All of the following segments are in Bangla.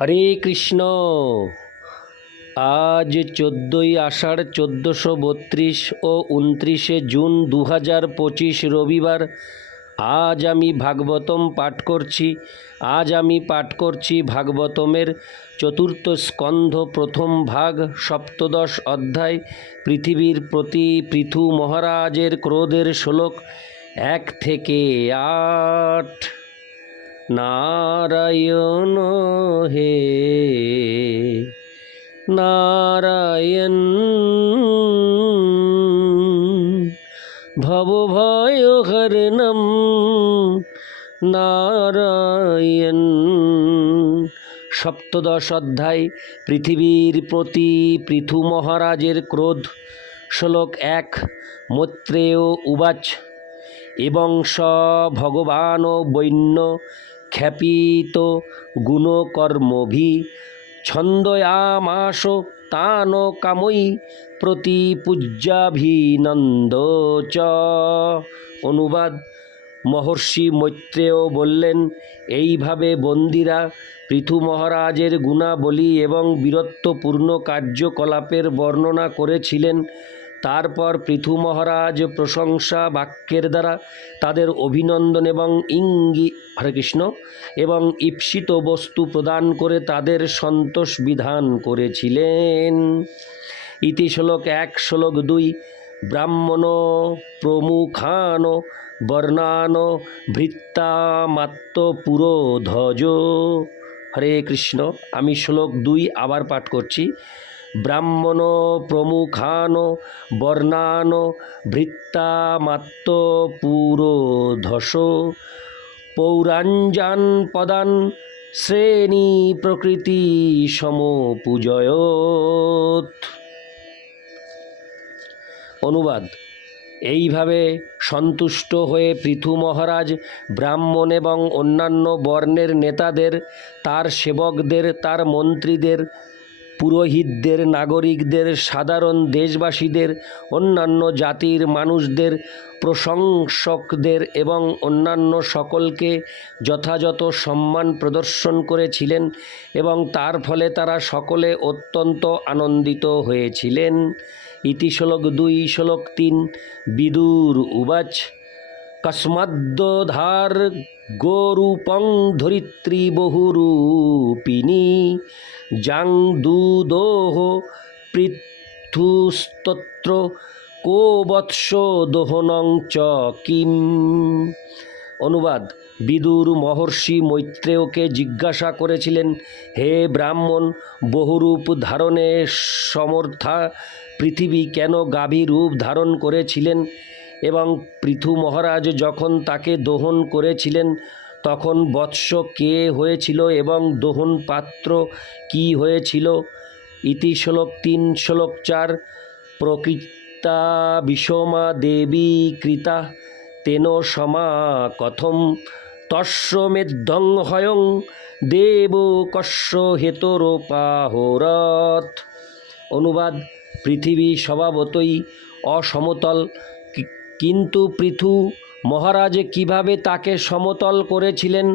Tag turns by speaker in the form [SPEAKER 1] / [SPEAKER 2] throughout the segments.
[SPEAKER 1] হরে কৃষ্ণ। আজ চোদ্দোই আষাঢ় চোদ্দোশো বত্রিশ ও উনত্রিশে জুন দু হাজার পঁচিশ রবিবার। আজ আমি ভাগবতম পাঠ করছি। আজ আমি পাঠ করছি ভাগবতমের চতুর্থ স্কন্ধ প্রথম ভাগ, সপ্তদশ অধ্যায়, পৃথিবীর প্রতি পৃথু মহারাজের ক্রোধের শ্লোক এক থেকে আট। নারায়ণ হে, নারায়ণ ভব ভবভয় হরণম, নারায়ণ। সপ্তদশ অধ্যায়, পৃথিবীর প্রতি পৃথু মহারাজের ক্রোধ, শ্লোক এক, মৈত্রেয় উবাচ, এবং স ভগবান বৈন্য খ্যাপিত গুণকর্মভি ছন্দয়ামাস তান কাময়ী প্রতি পূজ্যাভিনন্দ চ। অনুবাদ মহর্ষি মৈত্রেয় বললেন, এইভাবে বন্দিরা পৃথু মহারাজের গুণাবলী এবং বীরত্বপূর্ণ কার্যকলাপের বর্ণনা করেছিলেন। তারপর পৃথু মহারাজ প্রশংসা বাক্যের দ্বারা তাদের অভিনন্দন এবং ইঙ্গি হরে কৃষ্ণ, এবং ঈপ্সিত বস্তু প্রদান করে তাদের সন্তোষ বিধান করেছিলেন। ইতি শ্লোক এক, শ্লোক দুই, ব্রাহ্মণ, প্রমুখান, বর্ণান, ভৃত্তামাত্ম পুরোধজ। হরে কৃষ্ণ, আমি শ্লোক দুই আবার পাঠ করছি। ব্রাহ্মণ প্রমুখান বর্ণান ভৃত্তামাত্ম পুরোধস। পৌরাঞ্জান পদান শ্রেণি প্রকৃতি সমপূজয়ত। অনুবাদ, এইভাবে সন্তুষ্ট হয়ে পৃথু মহারাজ ব্রাহ্মণ এবং অন্যান্য বর্ণের নেতাদের, তার সেবকদের, তার মন্ত্রীদের পুরোহিতদের, নাগরিকদের, সাধারণ দেশবাসীদের, অন্যান্য জাতির মানুষদের, প্রশংসকদের এবং অন্যান্য সকলকে যথাযথ সম্মান প্রদর্শন করেছিলেন এবং তার ফলে তারা সকলে অত্যন্ত আনন্দিত হয়েছিলেন। ইতি শ্লোক দুই, শ্লোক তিন, বিদুর উবাচ। কস্মাদ্ধার গোরূপং ধরিত্রী বহুরূপিণী, যাং দুদোহ পৃথুস্তত্র, কো বৎস দোহনং চ কিম। অনুবাদ, বিদুর মহর্ষি মৈত্রেয়কে জিজ্ঞাসা করেছিলেন, হে ব্রাহ্মণ, বহুরূপ ধারণে সমর্থা পৃথিবী কেন গাভী রূপ ধারণ করেছিলেন? এবং পৃথু মহারাজ যখন তাকে দহন করেছিলেন, তখন বৎস কে হয়েছিল এবং দহন পাত্র কি হয়েছিল? ইতি শ্লোক তিন, শ্লোক চার, প্রকৃতা বিষমা দেবী কৃতা, তেন সমা কথম তস্যমেধ্যং হয়ং, দেব কস্য হেতরোপাহরত অনুবাদ, পৃথিবী স্বভাবতই অসমতল। কিন্তু পৃথু, মহারাজ কীভাবে তাকে সমতল করেছিলেন?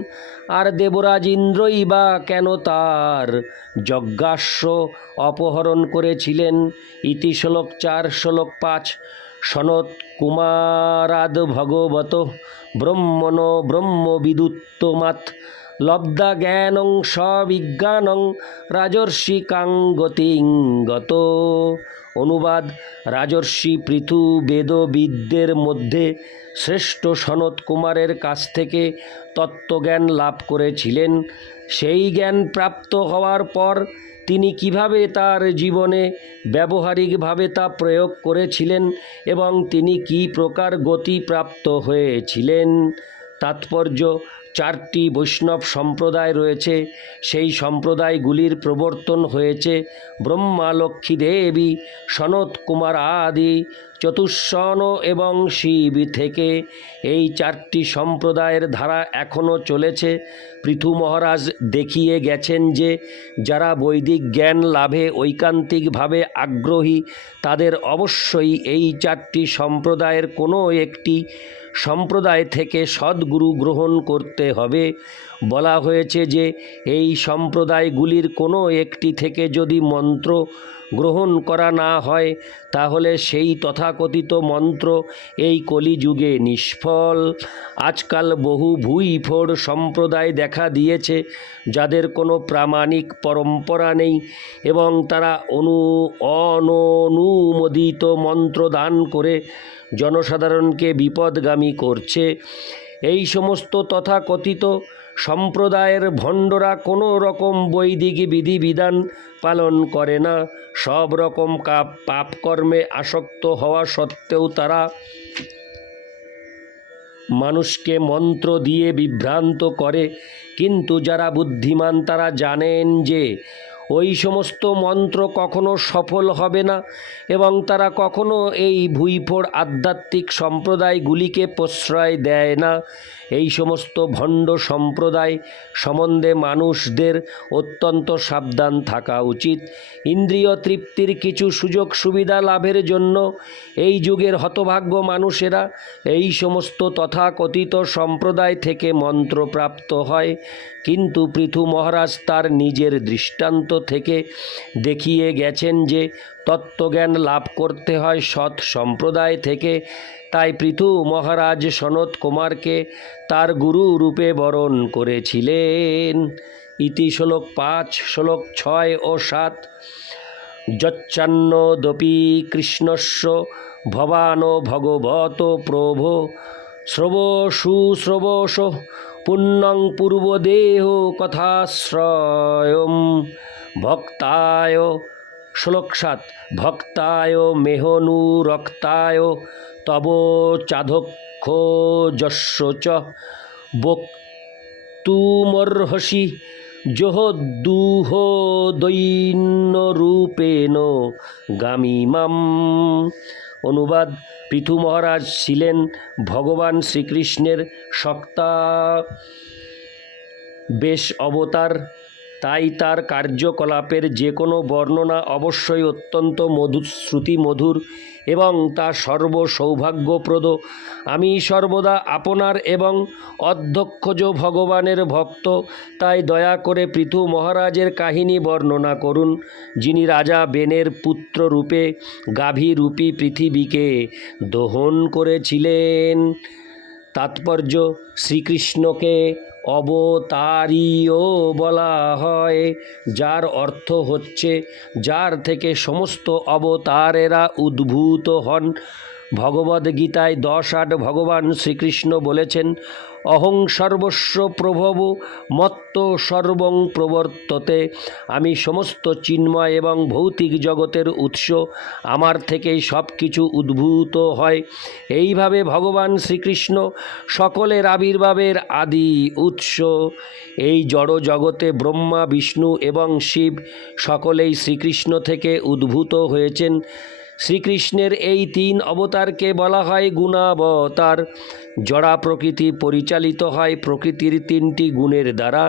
[SPEAKER 1] আর দেবরাজ ইন্দ্রই বা কেন তার যজ্ঞাশ্ব অপহরণ করেছিলেন? ইতি শ্লোক চার, শ্লোক পাঁচ। সনত কুমারাদ ভগবত ব্রহ্মণ ব্রহ্মবিদুত্তমাৎ লব্ধা জ্ঞানং সবিজ্ঞানং রাজর্ষিকাং গতিঙ্গত অনুবাদ রাজর্ষি পৃথু বেদবিদদের মধ্যে শ্রেষ্ঠ সনত কুমারের কাছ থেকে তত্ত্বজ্ঞান লাভ করেছিলেন। সেই জ্ঞান প্রাপ্ত হওয়ার পর তিনি কীভাবে তার জীবনে ব্যবহারিকভাবে তা প্রয়োগ করেছিলেন এবং তিনি কী প্রকার গতি প্রাপ্ত হয়েছিলেন? তাৎপর্য চারটি বৈষ্ণব সম্প্রদায় রয়েছে। সেই সম্প্রদায়গুলির প্রবর্তন হয়েছে ব্রহ্মা, লক্ষ্মী দেবী, সনত কুমার আদি চতুষ্ণ এবং শিব থেকে। এই চারটি সম্প্রদায়ের ধারা এখনও চলেছে। পৃথু মহারাজ দেখিয়ে গেছেন যে, যারা বৈদিক জ্ঞান লাভে ঐকান্তিকভাবে আগ্রহী, তাদের অবশ্যই এই চারটি সম্প্রদায়ের কোনো একটি সম্প্রদায় থেকে সদ্গুরু গ্রহণ করতে হবে। বলা হয়েছে যে এই সম্প্রদায়গুলির কোনো একটি থেকে যদি মন্ত্র গ্রহণ করা না হয়, তাহলে সেই তথাকথিত মন্ত্র এই কলিযুগে নিষ্ফল। আজকাল বহু ভুইফোড় সম্প্রদায় দেখা দিয়েছে, যাদের কোনো প্রামাণিক পরম্পরা নেই এবং তারা অনু, অননুমোদিত মন্ত্র দান করে জনসাধারণকে বিপদগামী করছে। এই সমস্ত তথাকথিত সম্প্রদায়ের ভণ্ডরা কোনো রকম বৈদিক বিধিবিধান পালন করে না। সব রকম কাপ পাপকর্মে আসক্ত হওয়া সত্ত্বেও তারা মানুষকে মন্ত্র দিয়ে বিভ্রান্ত করে। কিন্তু যারা বুদ্ধিমান তারা জানেন যে ওই সমস্ত মন্ত্র কখনো সফল হবে না এবং তারা কখনো এই ভুইফোড় আধ্যাত্মিক সম্প্রদায়গুলিকে প্রশ্রয় দেয় না। এই সমস্ত ভণ্ড সম্প্রদায় সম্বন্ধে মানুষদের অত্যন্ত সাবধান থাকা উচিত। ইন্দ্রিয় তৃপ্তির কিছু সুযোগ সুবিধা লাভের জন্য এই যুগের হতভাগ্য মানুষেরা এই সমস্ত তথাকথিত সম্প্রদায় থেকে মন্ত্রপ্রাপ্ত হয়। কিন্তু পৃথু মহারাজ তার নিজের দৃষ্টান্ত থেকে দেখিয়ে গেছেন যে তত্ত্বজ্ঞান লাভ করতে হয় সৎ সম্প্রদায় থেকে। তাই পৃথু মহারাজ সনত কুমারকে তার গুরু রূপে বরণ করেছিলেন। ইতি শ্লোক পাঁচ, শ্লোক ছয় ও সাত। যচ্ছান্নদপি কৃষ্ণস্য ভবান ভগবত প্রভো। প্রভ শ্রবসুশ্রবস পুণ্যং পূর্বদেহ কথাশ্রয়ম। ভক্তায় শ্লোক সাত ভক্তায় মেহনুরক্তায় তব চাধক্ষ যস্য চ। বক্তুমর্হসি জহদ্দুহ দৈন্যরূপেণ গামিমাম অনুবাদ পৃথু মহারাজ ছিলেন ভগবান শ্রীকৃষ্ণের সক্তা বেশ অবতার। তাই তার কার্যকলাপের যে কোনো বর্ণনা অবশ্যই অত্যন্ত মধুর শ্রুতি মধুর এবং তা সর্ব সৌভাগ্যপ্রদ আমি সর্বদা আপনার এবং অধ্যক্ষজ ভগবানের ভক্ত, তাই দয়া করে পৃথু মহারাজের কাহিনী বর্ণনা করুন, যিনি রাজা বেনের পুত্র রূপে গাভীরূপী পৃথিবীকে দহন করেছিলেন। তাৎপর্য শ্রীকৃষ্ণকে অবতারীয় বলা হয় যার অর্থ হচ্ছে যার থেকে সমস্ত অবতারেরা উদ্ভূত হন। ভগবদ্গীতায় দশ আট ভগবান শ্রীকৃষ্ণ বলেছেন, অহং সর্বস্ব প্রভব মত্ত সর্বং প্রবর্ততে। আমি সমস্ত চিন্ময় এবং ভৌতিক জগতের উৎস, আমার থেকেই সব কিছু উদ্ভূত হয়। এইভাবে ভগবান শ্রীকৃষ্ণ সকলের আবির্ভাবের আদি উৎস। এই জড় জগতে ব্রহ্মা, বিষ্ণু এবং শিব সকলেই শ্রীকৃষ্ণ থেকে উদ্ভূত হয়েছেন। শ্রীকৃষ্ণের এই তিন অবতারকে বলা হয় গুণাবতার। জড়া প্রকৃতি পরিচালিত হয় প্রকৃতির তিনটি গুণের দ্বারা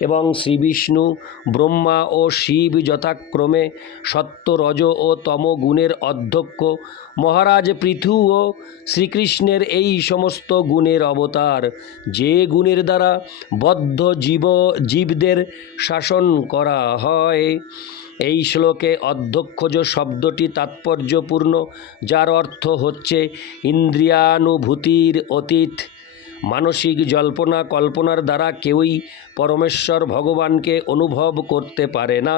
[SPEAKER 1] এবং শ্রীবিষ্ণু, ব্রহ্মা ও শিব যথাক্রমে সত্য রজ ও তম গুণের অধ্যক্ষ। মহারাজ পৃথু ও শ্রীকৃষ্ণের এই সমস্ত গুণের অবতার, যে গুণের দ্বারা বদ্ধ জীব, জীবদের শাসন করা হয়। এই শ্লোকে অধ্যক্ষজ শব্দটি তাৎপর্যপূর্ণ যার অর্থ হচ্ছে ইন্দ্রিয়ানুভূতির অতীত। মানসিক জল্পনা কল্পনার দ্বারা কেউই পরমেশ্বর ভগবানকে অনুভব করতে পারে না।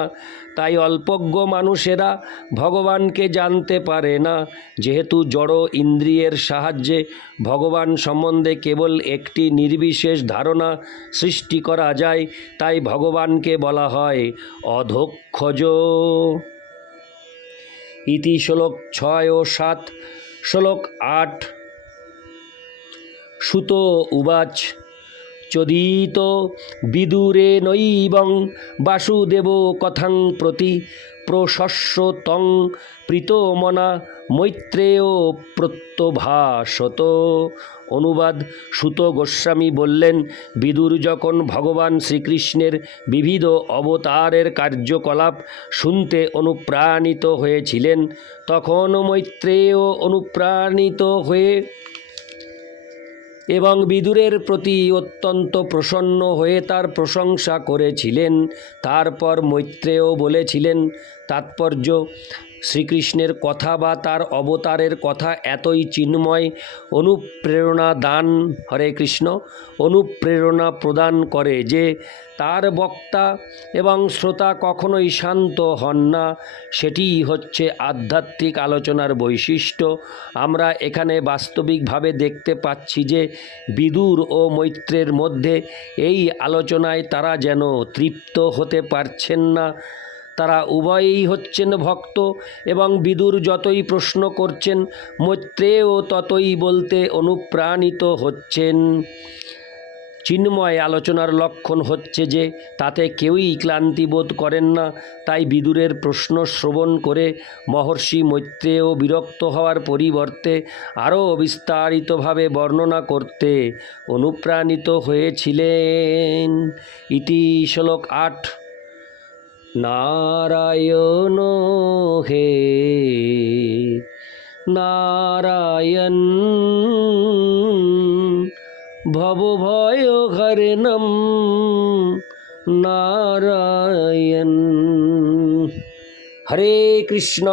[SPEAKER 1] তাই অল্পজ্ঞ মানুষেরা ভগবানকে জানতে পারে না। যেহেতু জড় ইন্দ্রিয়ের সাহায্যে ভগবান সম্বন্ধে কেবল একটি নির্বিশেষ ধারণা সৃষ্টি করা যায়, তাই ভগবানকে বলা হয় অধক্ষজ। ইতি শ্লোক ছয় ও সাত। শ্লোক আট সুত উবাচ, চোদিত বিদুরে নৈবং বাসুদেব কথাং প্রতি প্রশস্য তং প্রীতমনা মৈত্রেয় প্রত্যভাসত। অনুবাদ সুত গোস্বামী বললেন, বিদুর যখন ভগবান শ্রীকৃষ্ণের বিবিধ অবতারের কার্যকলাপ শুনতে অনুপ্রাণিত হয়েছিলেন, তখন মৈত্রেয় অনুপ্রাণিত হয়ে এবং বিদুরের প্রতি অত্যন্ত প্রসন্ন হয়ে তার প্রশংসা করেছিলেন। তারপর মৈত্রেয় বলেছিলেন তাৎপর্য শ্রীকৃষ্ণের কথা বা তার অবতারের কথা এতই চিন্ময় অনুপ্রেরণা দান হরে কৃষ্ণ, অনুপ্রেরণা প্রদান করে যে তার বক্তা এবং শ্রোতা কখনোই শান্ত হন না। সেটিই হচ্ছে আধ্যাত্মিক আলোচনার বৈশিষ্ট্য। আমরা এখানে বাস্তবিকভাবে দেখতে পাচ্ছি যে বিদুর ও মৈত্রের মধ্যে এই আলোচনায় তারা যেন তৃপ্ত হতে পারছেন না। তারা উভয়েই হচ্ছেন ভক্ত এবং বিদুর যতই প্রশ্ন করছেন মৈত্রেয় ততই বলতে অনুপ্রাণিত হচ্ছেন। চিন্ময় আলোচনার লক্ষণ হচ্ছে যে, তাতে কেউই ক্লান্তি বোধ করেন না, তাই বিদুরের প্রশ্ন শ্রবণ করে মহর্ষি মৈত্রেয় বিরক্ত হওয়ার পরিবর্তে আরও বিস্তারিতভাবে বর্ণনা করতে অনুপ্রাণিত হয়েছিলেন। ইতি শ্লোক আট। নারায়ণ হে নারায়ণ ভবভয় হরেণম নারায়ণ। হরে কৃষ্ণ।